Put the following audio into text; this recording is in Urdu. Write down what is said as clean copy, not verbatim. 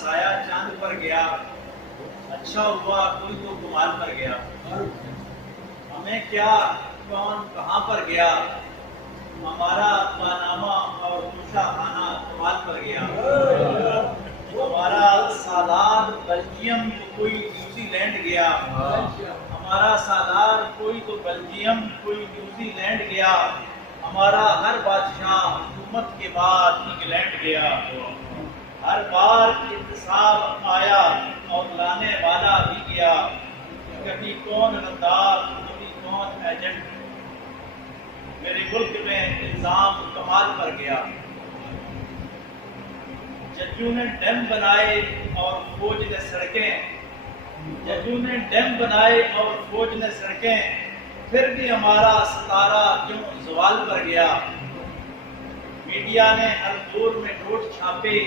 سایہ چاند پر گیا، اچھا ہوا کوئی تو کمال پر گیا، ہمیں کیا کون کہاں پر گیا، ہمارا پاناما اور دوسرا خانہ کمال پر گیا، ہمارا سالار بلجیم تو کوئی نیوزی لینڈ گیا، ہمارا سالار کوئی تو بلجیم کوئی نیوزی لینڈ گیا، ہمارا ہر بادشاہ حکومت کے بعد انگلینڈ گیا، ہر بار انتصاب آیا اور لانے والا بھی گیا، کبھی کون غدار کبھی کون ایجنٹ، میرے ملک میں نظام کمال پر گیا، ججوں نے ڈیم بنائے اور فوج نے سڑکیں، ججوں نے ڈیم بنائے اور فوج نے سڑکیں، پھر بھی ہمارا ستارہ کیوں زوال پر گیا، میڈیا نے ہر دور میں نوٹ چھاپے